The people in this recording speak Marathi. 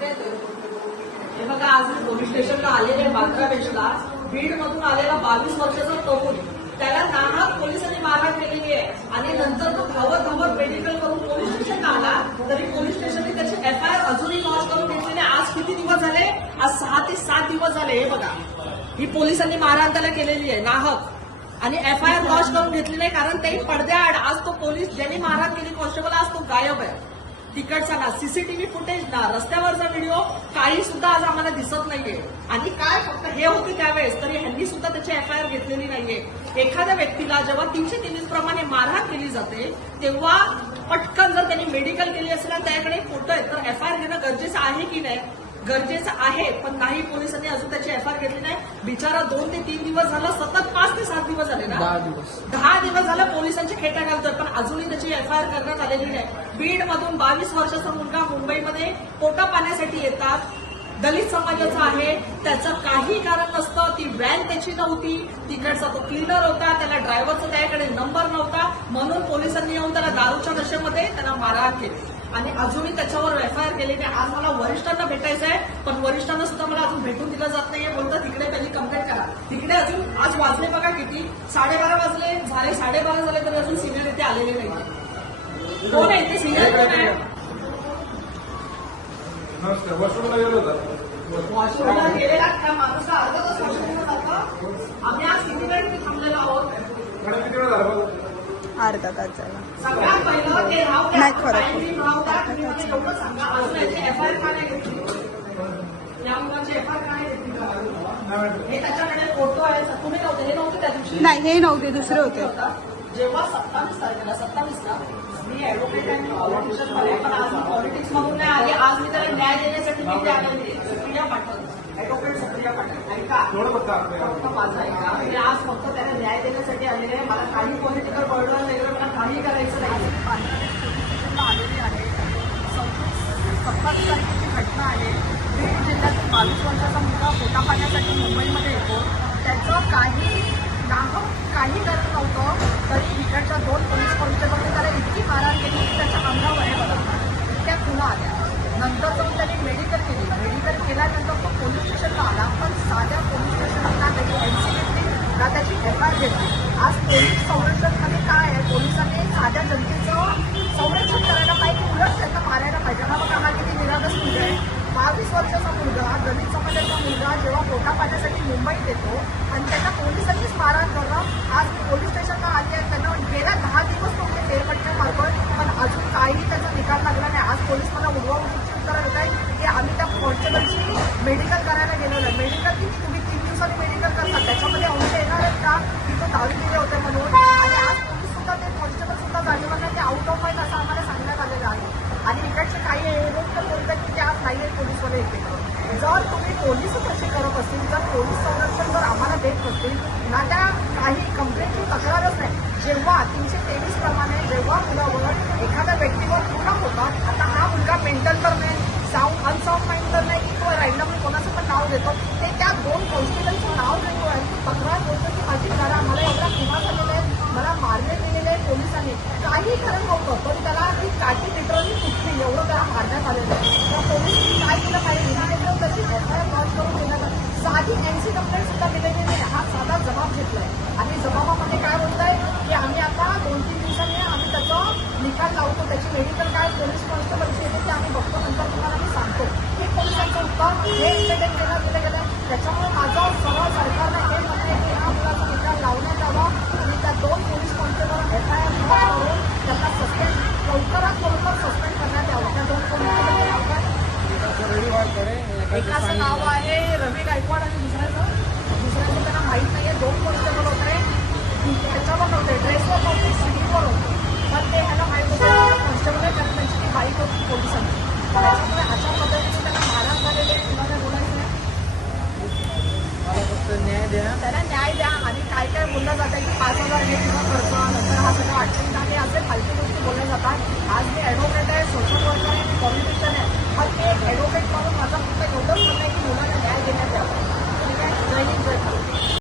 हे बघा, आज मी पोलीस स्टेशनला आलेले बांद्रा बेंचला बीड मधून आलेला 22 वर्षाचा तरुण, त्याला नाहक पोलिसांनी मारहाण केलेली आहे आणि नंतर तो धावत धावत मेडिकल करून पोलीस स्टेशनला आला, तरी पोलीस स्टेशनने त्याची एफआयआर अजूनही लॉन्च करून घेतलेली. आज किती दिवस झाले? आज 6 ते 7 दिवस झाले. हे बघा, ही पोलिसांनी मारहाण त्याला केलेली आहे नाहक आणि एफआयआर लॉन्च करून घेतली नाही, कारण ते पडद्याआड आज तो पोलीस ज्यांनी मारहाण केली कॉन्स्टेबल आज तो गायब आहे. तिकडचा ना सीसीटीव्ही फुटेज ना रस्त्यावरचा व्हिडिओ काही सुद्धा आज आम्हाला दिसत नाहीये. आणि काय फक्त हे होते त्यावेळेस, तरी ह्यांनी सुद्धा त्याची एफआयआर घेतलेली नाहीये. एखाद्या व्यक्तीला जेव्हा 323 प्रमाणे मारहाण केली जाते तेव्हा पटकन जर त्यांनी मेडिकल केली असेल आणि त्याकडे फोटो आहे तर एफआयआर घेणं गरजेचं आहे की नाही? गरजेचं आहे, पण नाही, पोलिसांनी अजून त्याची एफआयआर घेतली नाही. बिचारा 2 ते 3 दिवस झालं, सतत 5 ते 7 दिवस झाले ना, 10 दिवस झालं पोलिसांची खेटा घालतोय, पण अजूनही त्याची एफआयआर करण्यात आलेली नाही. बीड मधून 22 वर्षाचा मुलगा मुंबईमध्ये पोटा पाण्यासाठी येतात, दलित समाजाचा आहे, त्याचं काही कारण नसतं. ती व्हॅन त्याची नव्हती, तिकडचा तो क्लीनर होता, त्याला ड्रायव्हरचा त्याकडे नंबर नव्हता, म्हणून पोलिसांनी येऊन त्याला दारूच्या नशेमध्ये त्याला मारहाण केली आणि अजूनही त्याच्यावर एफआयआर केलेली. आज मला वरिष्ठांना भेटायचं आहे, पण वरिष्ठांना सुद्धा मला अजून भेटून दिलं जात नाहीये. बोलतात तिकडे पहिली कंप्लेंट करा. तिकडे अजून आज वाजले बघा किती, 12:30 वाजले, झाले 12:30 झाले तरी अजून सिनियर इथे आलेले नाही. कोण आहे इथे सिनियर? कोण आहे? वॉशरूमला गेलेला त्या माणूसला अर्धा तास वॉशरूमला जातं. आम्ही आज किती वेळ तिथे थांबलेलो आहोत? अर्धा तास झाला. सगळ्यात पहिलं ते राहू द्या, नाही खरं. एवढं सांगा. अजून याची एफआयआर का नाही घेतली? या मुलाची एफआयआर का नाही घेतली? हे त्याच्याकडे फोटो आहे. तुम्ही नव्हते, हे नव्हते त्या दिवशी? नाही, हे नव्हते, दुसरे होते. जेव्हा 27 तारखेला 27ला मी ऍडव्होकेट आणि पॉलिटिशियन मध्ये, पण आज मी पॉलिटिक्स मधून नाही आली. आज मी त्याला न्याय देण्यासाठी मी ते आलेली सुप्रिया पाटील, ऍडव्होकेट सुप्रिया पाटील. ऐका, फक्त माझं ऐका. मी आज फक्त त्याला न्याय देण्यासाठी आलेले आहे. मला काही पॉलिटिकल बर्डन वगैरे मला काही करायचं नाही. आलेली आहे 27 तारखेची घटना आहे. बीड जिल्ह्यातील 22 वर्षाचा मुलगा पोटा पाण्यासाठी मुंबईमध्ये येतो. त्याचं काही करत नव्हतं, तरी इकडच्या 2 पोलीस कॉन्स्टेबलने त्याला इतकी मारहाण केली की त्याच्या अंगावर आहे बघा इतक्या खुणा आल्या. नंतर जाऊन त्यांनी मेडिकल केली. मेडिकल केल्यानंतर तो पोलीस स्टेशनला आला, पण साध्या पोलीस स्टेशनला ना त्याची एनसी घेतली ना त्याची एफआयआर घेतली. आज पोलीस संरक्षणमध्ये काय आहे, पोलिसांनी साध्या जनतेचं संरक्षण करायला पाहिजे, उलट त्यांना मारायला पाहिजे. हा बघा, हा किती निरागस मुलगा आहे. 22 वर्षाचा मुलगा, दलित समाजाचा मुलगा जेव्हा पोटा पाण्यासाठी मुंबईत येतो आणि त्यांना पोलिसांनीच मारहाण करणं. आज पोलीस स्टेशनला आली आहे, त्यांना गेल्या 10 दिवस तुमचे फेरपट्ट्या मारतोय, पण अजून काही त्याचा निकाल लागला नाही. आज पोलीस मला उडवाउडवी करत होत आहे की आम्ही त्या कॉन्स्टेबलची मेडिकल करायला गेलेलो आहे. मेडिकल किती तुम्ही 3 दिवसांनी मेडिकल करता, त्याच्यामध्ये अंश येणार आहेत का की तो 10वी गेले होते म्हणून? आणि आज पोलीस सुद्धा ते कॉन्स्टेबल सुद्धा झालेलं नाही, ते आउट ऑफ माइंड असं आम्हाला सांगण्यात आलेलं आहे. आणि इकडचे काही लोक तर बोलतात की ते आज नाही आहे पोलीसवाले इथे. जर तुम्ही पोलीसच असे करत असतील, जर पोलीस संरक्षण जर आम्हाला देत नसतील ना, त्या काही कंप्लेंटची तक्रारच नाही. जेव्हा 323 प्रमाणे जेव्हा मुलावर एखाद्या व्यक्तीवर गुन्हा होतात, आता हा मुलगा मेंटल तर नाही, अनसाउंड माइंड तर नाही की तो रॅन्डमली कोणाचं पण नाव देतो, ते त्या 2 कॉन्स्टेबलचं नाव देतो आणि तक्रार बोलतो की माझी घरा मला एवढा गुन्हा झालेला आहे, मला मारले गेलेले आहे पोलिसांनी. काही कारण नव्हतं, पण त्याला ती काठी लिटरली तुटली, एवढं त्याला मारण्यात आलेलं आहे. तर पोलिसांनी काय केलं पाहिजे, त्याची एफआयआर लॉन्च करून देण्यात आली. साधी एनसी कंप्लेंट सुद्धा दिलेली नाही. हा साधा जबाब घेतलाय आणि जबाबामध्ये काय बोलताय की आम्ही आता 2-3 दिवसांनी आम्ही त्याचा निकाल लावतो, त्याची मेडिकल काय पोलीस कॉन्स्टेबलची येते ते आम्ही बघतो, नंतर तुम्हाला मी सांगतो. हे पोलिसांचं उत्तर हे इम्प्लिमेंट देण्यात दिलं गेलं. त्याच्यामुळे माझं सरळ सरकारनं हे म्हणते की हा मुलाचा निकाल लावण्यात यावा आणि त्या 2 पोलीस कॉन्स्टेबल एफआयआर करून त्यांना सस्पेंड लवकरात लवकर सस्पेंड करण्यात यावं. त्या 2 कॉन्स्टेबलचं नाव काय? एकाचं नाव आहे रवी गायकवाड आणि दुसऱ्याचं त्यांना माहीत नाहीये. 2 कॉन्स्टेबल होते, ह्याच्यावर नव्हते, ड्रेसवर नव्हते, सिव्हिलवर होते, पण ते ह्याला माहीत होतं कॉन्स्टेबल आहे कारण त्यांची ती बाईक होती पोलिसांची. त्याच्यामुळे अशा पद्धतीने त्यांना मारहाण झालेली आहे. तुम्हाला बोलायचं आहे मला फक्त न्याय द्या, त्याला न्याय द्या. आणि काय बोललं जातं की 5,000 हे किंवा खर्च नंतर हा सगळं 8 आणि असे फालतू गोष्टी बोलल्या जातात.